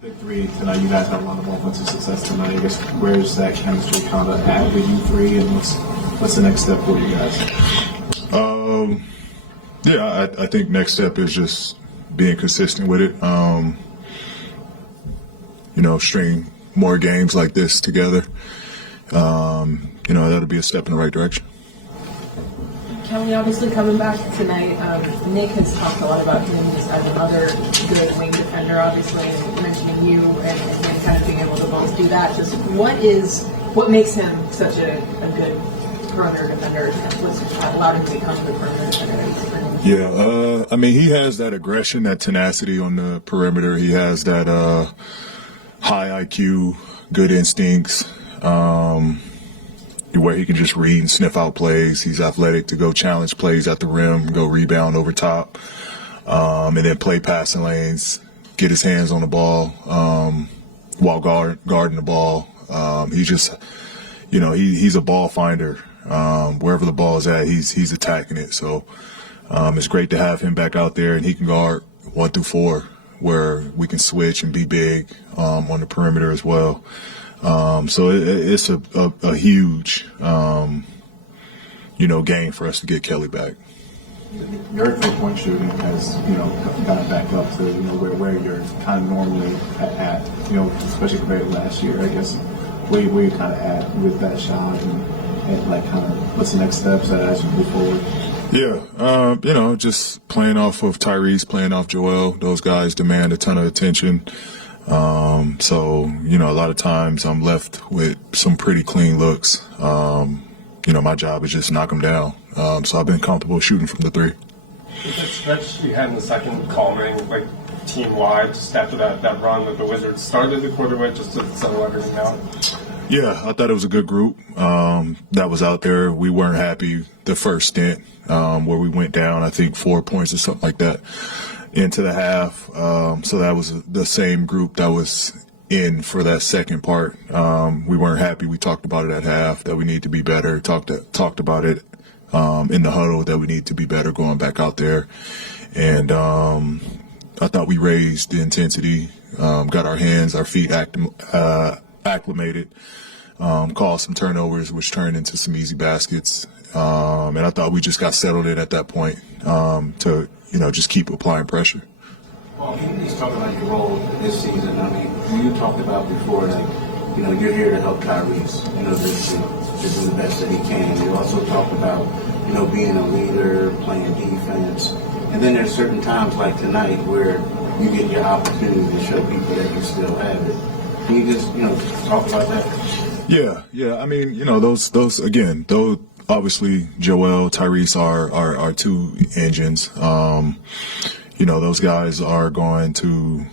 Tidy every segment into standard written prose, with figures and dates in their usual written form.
Big three tonight. You guys had a lot of offensive success tonight. I guess where's that chemistry kind of at with you three, and what's the next step for you guys? Yeah, I think next step is just being consistent with it. String more games like this together. That'll be a step in the right direction. Kelly, obviously coming back tonight, Nick has talked a lot about him just as another good wing defender, obviously, and mentioning you and him kind of being able to both do that. Just what makes him such a good perimeter defender? What's allowed him to become the perimeter defender? Yeah, he has that aggression, that tenacity on the perimeter. He has that high IQ, good instincts, where he can just read and sniff out plays. He's athletic to go challenge plays at the rim, go rebound over top, and then play passing lanes, get his hands on the ball while guarding the ball. He's just, he's a ball finder. Wherever the ball is at, he's attacking it. So it's great to have him back out there, and he can guard 1 through 4, where we can switch and be big on the perimeter as well. So it's a huge, game for us to get Kelly back. Your 3-point shooting has, gotten back up to, where you're kind of normally at, especially compared to last year. I guess where you kind of at with that shot and like kind of what's the next steps as you move forward? Yeah, just playing off of Tyrese, playing off Joel. Those guys demand a ton of attention. So, a lot of times I'm left with some pretty clean looks. My job is just knock them down. So I've been comfortable shooting from the 3. With that stretch you had in the second calming, like team-wide, just after that run that the Wizards started the quarter with, just to settle everything down? Yeah, I thought it was a good group that was out there. We weren't happy the first stint where we went down, I think, 4 points or something like that into the half. So that was the same group that was in for that second part. We weren't happy. We talked about it at half, that we need to be better. Talked about it in the huddle, that we need to be better going back out there. And I thought we raised the intensity, got our hands, our feet acclimated, caused some turnovers, which turned into some easy baskets. And I thought we just got settled in at that point to, just keep applying pressure. Well, can you just talk about your role this season? When you talked about before, you're here to help Tyrese. This is the best that he can. You also talked about, being a leader, playing defense. And then there's certain times like tonight where you get your opportunity to show people that you still have it. Can you just, talk about that? Yeah. Those again, those obviously Joel, Tyrese are 2 engines. Those guys are going to,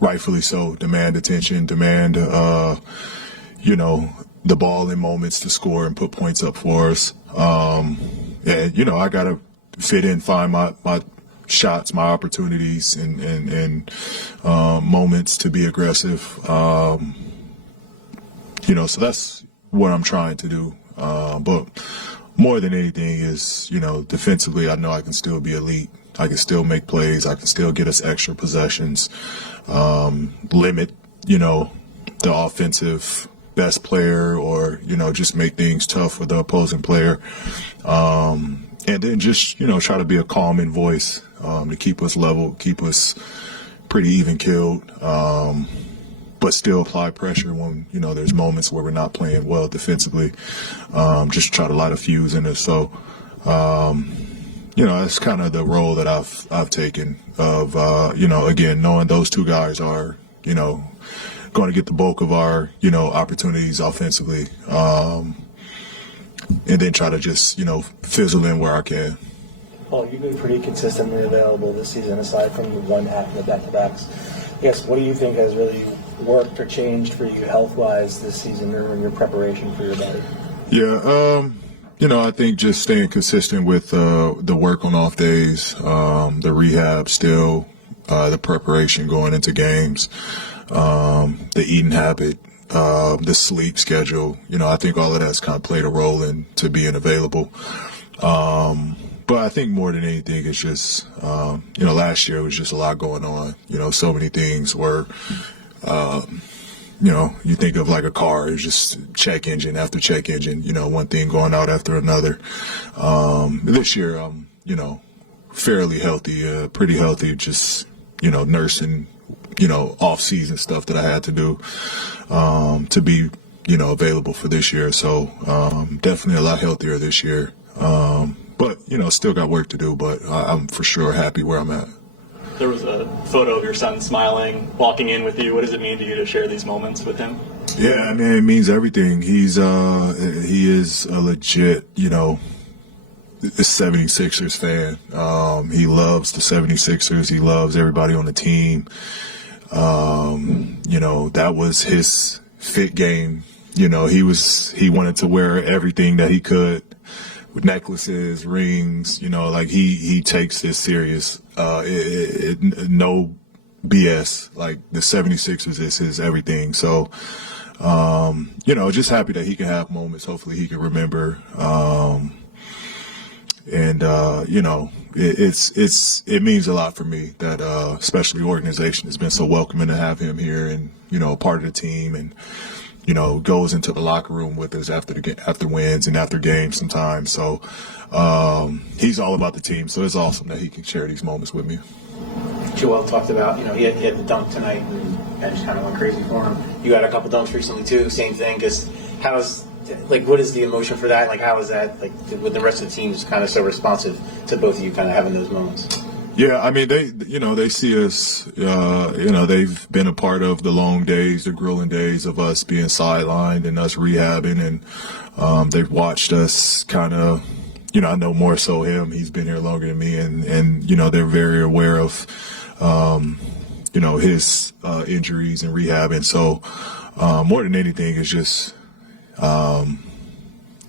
rightfully so, demand attention, demand, the ball in moments to score and put points up for us. I got to fit in, find my shots, my opportunities, and moments to be aggressive. So that's what I'm trying to do. But more than anything is, defensively, I know I can still be elite. I can still make plays. I can still get us extra possessions, limit, the offensive best player, or, just make things tough for the opposing player. And then just, try to be a calming voice to keep us level, keep us pretty even keeled, but still apply pressure when, there's moments where we're not playing well defensively. Just try to light a fuse in us. So, that's kind of the role that I've taken of, again, knowing those 2 guys are, going to get the bulk of our, opportunities offensively, and then try to just, fizzle in where I can. Well, you've been pretty consistently available this season, aside from the one half of the back-to-backs. I guess, what do you think has really worked or changed for you health-wise this season, or in your preparation for your body? Yeah, I think just staying consistent with the work on off days, the rehab still, the preparation going into games, the eating habit, the sleep schedule. I think all of that's kind of played a role into being available. But I think more than anything, it's just, last year was just a lot going on. So many things were You think of like a car, it's just check engine after check engine, one thing going out after another. This year, I'm, fairly healthy, pretty healthy, just, nursing, off-season stuff that I had to do to be, available for this year. So definitely a lot healthier this year. But, still got work to do, but I'm for sure happy where I'm at. There was a photo of your son smiling, walking in with you. What does it mean to you to share these moments with him? Yeah, I mean, it means everything. He is a legit, 76ers fan. He loves the 76ers. He loves everybody on the team. That was his fit game. He wanted to wear everything that he could, with necklaces, rings, he takes this serious. No BS. Like, the 76ers is his everything. So, just happy that he can have moments. Hopefully he can remember. It means a lot for me that, especially the organization has been so welcoming to have him here and, a part of the team, and, goes into the locker room with us after wins and after games sometimes. So, he's all about the team. So it's awesome that he can share these moments with me. Joel talked about, he had the dunk tonight and just kind of went crazy for him. You had a couple dunks recently too, same thing. What is the emotion for that? Like, how is that, with the rest of the team just kind of so responsive to both of you kind of having those moments? Yeah, I mean, they see us, they've been a part of the long days, the grueling days of us being sidelined and us rehabbing, and they've watched us kind of, I know more so him. He's been here longer than me, and they're very aware of, his injuries and rehab. And so more than anything, it's just,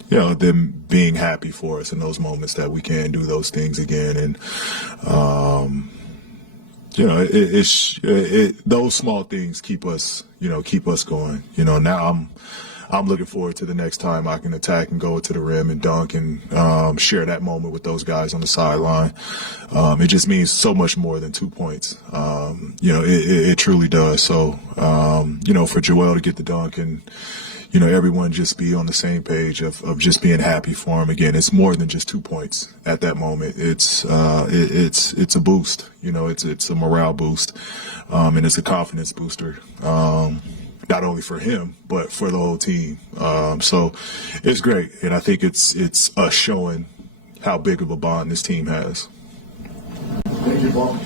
them being happy for us in those moments that we can do those things again. And, those small things keep us going. Now I'm looking forward to the next time I can attack and go to the rim and dunk and share that moment with those guys on the sideline. It just means so much more than 2 points. It truly does. So, for Joel to get the dunk and, everyone just be on the same page of just being happy for him. Again, it's more than just 2 points at that moment. It's a boost. It's a morale boost, and it's a confidence booster. Not only for him, but for the whole team. So it's great. And I think it's us showing how big of a bond this team has. Thank you, Paul.